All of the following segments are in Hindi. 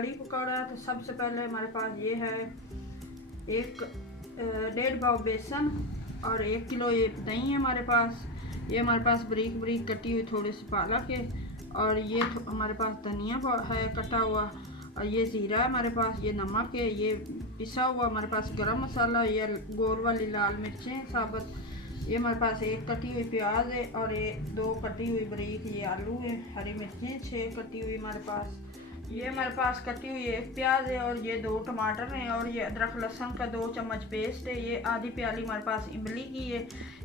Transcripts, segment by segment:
कड़ी पकौड़ा है। तो सबसे पहले हमारे पास ये है 1.5 पाव बेसन और 1 किलो ये दही है हमारे पास। ये हमारे पास बारीक बारीक कटी हुई थोड़ी सी पालक है, और ये हमारे पास धनिया है कटा हुआ, और ये ज़ीरा है हमारे पास, ये नमक है, ये पिसा हुआ हमारे पास गरम मसाला, ये गोल वाली लाल मिर्चें साबुत, ये हमारे पास 1 कटी हुई प्याज है, और 2 कटी हुई बारीक ये आलू है, हरी मिर्चें 6 कटी हुई हमारे पास, ये हमारे पास कटी हुई 1 प्याज है, और ये 2 टमाटर हैं, और ये अदरक लहसुन का 2 चम्मच पेस्ट है, ये आधी प्याली हमारे पास इमली की है,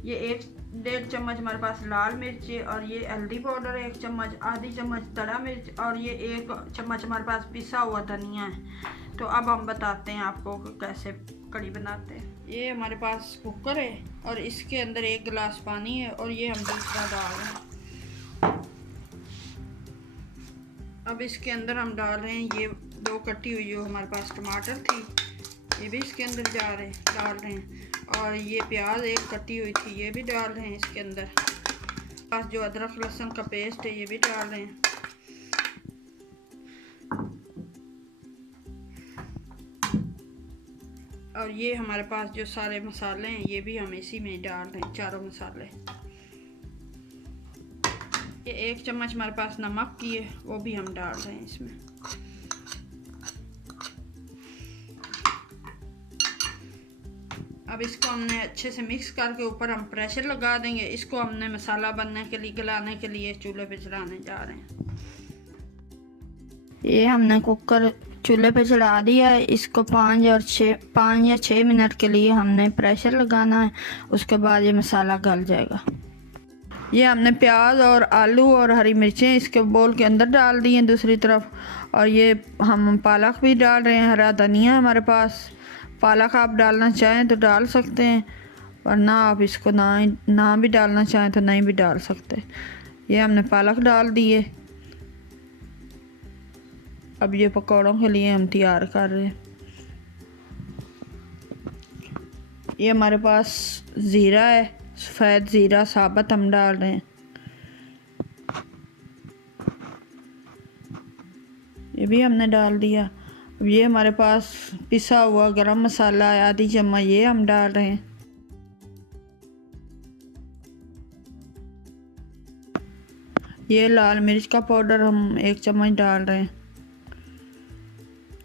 ये 1.5 चम्मच हमारे पास लाल मिर्च है, और ये हल्दी पाउडर 1 चम्मच, आधी चम्मच तड़ा मिर्च, और ये 1 चम्मच हमारे पास पिसा हुआ धनिया है। तो अब हम बताते हैं आपको कैसे कड़ी बनाते हैं। ये हमारे पास कुकर है, और इसके अंदर 1 गिलास पानी है, और ये हम दूसरा डाल रहे हैं। अब इसके अंदर हम डाल रहे हैं ये 2 कटी हुई जो हमारे पास टमाटर थी, ये भी इसके अंदर डाल रहे हैं, और ये प्याज 1 कटी हुई थी ये भी डाल रहे हैं इसके अंदर, पास जो अदरक लहसुन का पेस्ट है ये भी डाल रहे हैं। और ये हमारे पास जो सारे मसाले हैं ये भी हम इसी में डाल रहे हैं, चारों मसाले। ये 1 चम्मच हमारे पास नमक की है वो भी हम डाल रहे हैं इसमें। अब इसको हमने अच्छे से मिक्स करके ऊपर हम प्रेशर लगा देंगे। इसको हमने मसाला बनने के लिए गलाने के लिए चूल्हे पे चढ़ाने जा रहे हैं। ये हमने कुकर चूल्हे पे चढ़ा दिया है। इसको 5 या 6 मिनट के लिए हमने प्रेशर लगाना है, उसके बाद ये मसाला गल जाएगा। ये हमने प्याज और आलू और हरी मिर्चें इसके बोल के अंदर डाल दी हैं दूसरी तरफ, और ये हम पालक भी डाल रहे हैं, हरा धनिया हमारे पास। पालक आप डालना चाहें तो डाल सकते हैं, वरना आप इसको ना भी डालना चाहें तो नहीं भी डाल सकते। ये हमने पालक डाल दिए। अब ये पकौड़ों के लिए हम तैयार कर रहे हैं। ये हमारे पास ज़ीरा है, सफ़ेद ज़ीरा साबुत हम डाल रहे हैं। ये भी हमने डाल दिया। अब ये हमारे पास पिसा हुआ गरम मसाला है आधी चम्मच, ये हम डाल रहे हैं। ये लाल मिर्च का पाउडर हम 1 चम्मच डाल रहे हैं।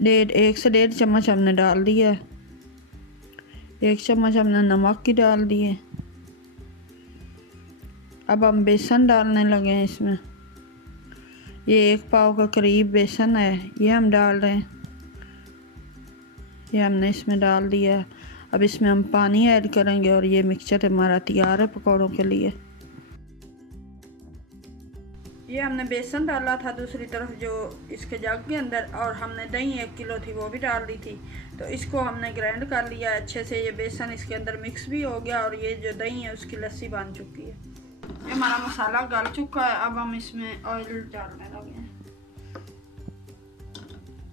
1 से 1.5 चम्मच हमने डाल दिया है। 1 चम्मच हमने नमक की डाल दी है। अब हम बेसन डालने लगे हैं इसमें। ये 1 पाव का करीब बेसन है, ये हम डाल रहे हैं। ये हमने इसमें डाल दिया है। अब इसमें हम पानी ऐड करेंगे, और ये मिक्सचर हमारा तैयार है पकौड़ों के लिए। ये हमने बेसन डाला था दूसरी तरफ जो इसके जग के अंदर, और हमने दही 1 किलो थी वो भी डाल दी थी। तो इसको हमने ग्राइंड कर लिया अच्छे से। ये बेसन इसके अंदर मिक्स भी हो गया, और ये जो दही है उसकी लस्सी बन चुकी है। ये हमारा मसाला गल चुका है। अब हम इसमें ऑयल डालने लगे हैं।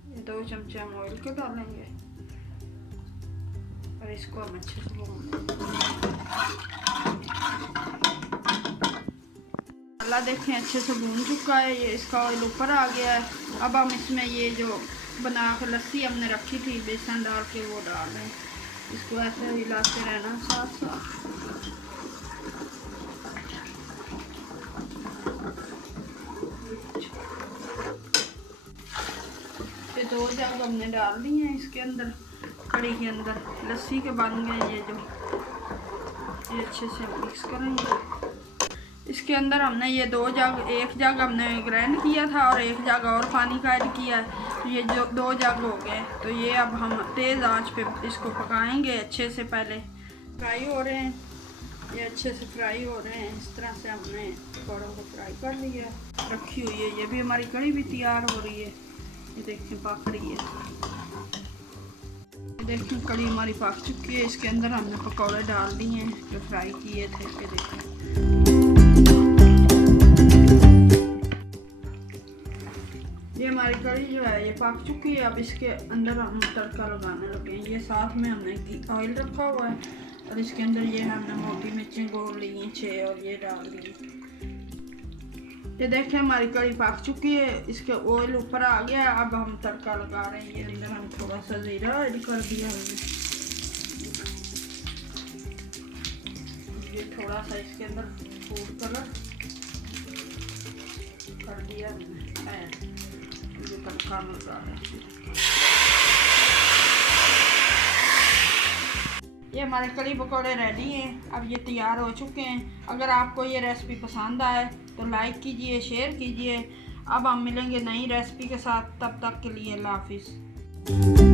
ये 2 चमचे हम ऑयल के डालेंगे, और इसको हम अच्छे से मसाला देखें अच्छे से भून चुका है। ये इसका ऑयल ऊपर आ गया है। अब हम इसमें ये जो बना के लस्सी हमने रखी थी बेसन डाल के वो डाल रहे हैं। इसको ऐसे हिलाते रहना साथ साथ। ये 2 जग हमने डाल दी हैं इसके अंदर, कड़ी के अंदर लस्सी के बन गए ये जो। ये अच्छे से मिक्स करेंगे। इसके अंदर हमने ये 2 जग, 1 जग हमने ग्राइंड किया था और 1 जग और पानी का ऐड किया है। तो ये जो 2 जग हो गए। तो ये अब हम तेज़ आंच पे इसको पकाएंगे अच्छे से। पहले फ्राई हो रहे हैं, ये अच्छे से फ्राई हो रहे हैं। इस तरह से हमने पकौड़ों को फ्राई कर लिया रखी हुई है। ये भी हमारी कड़ी भी तैयार हो रही है। ये देखें पक रही है। देखें कड़ी हमारी पक चुकी है। इसके अंदर हमने पकौड़े डाल दिए हैं जो फ्राई किए थे। ये देखें ये हमारी कड़ी जो है ये पक चुकी है। अब इसके अंदर हम तड़का लगाने लगे हैं। ये साथ में हमने ऑयल रखा हुआ है, और इसके अंदर ये हमने मोटी मिर्चें गोल ली हैं 6, और ये डाल दी। ये देखें हमारी कड़ी पक चुकी है, इसके ऑयल ऊपर आ गया है। अब हम तड़का लगा रहे हैं। ये अंदर हम थोड़ा सा जीरा ऐड कर दिया हमने, ये थोड़ा सा इसके अंदर फूड कलर कर दिया हमने ऐड। ये तड़का लगा रहे हैं। ये हमारे कड़ी पकौड़े रेडी हैं, अब ये तैयार हो चुके हैं। अगर आपको ये रेसिपी पसंद आए तो लाइक कीजिए, शेयर कीजिए। अब हम मिलेंगे नई रेसिपी के साथ, तब तक के लिए अल्लाह हाफिज़।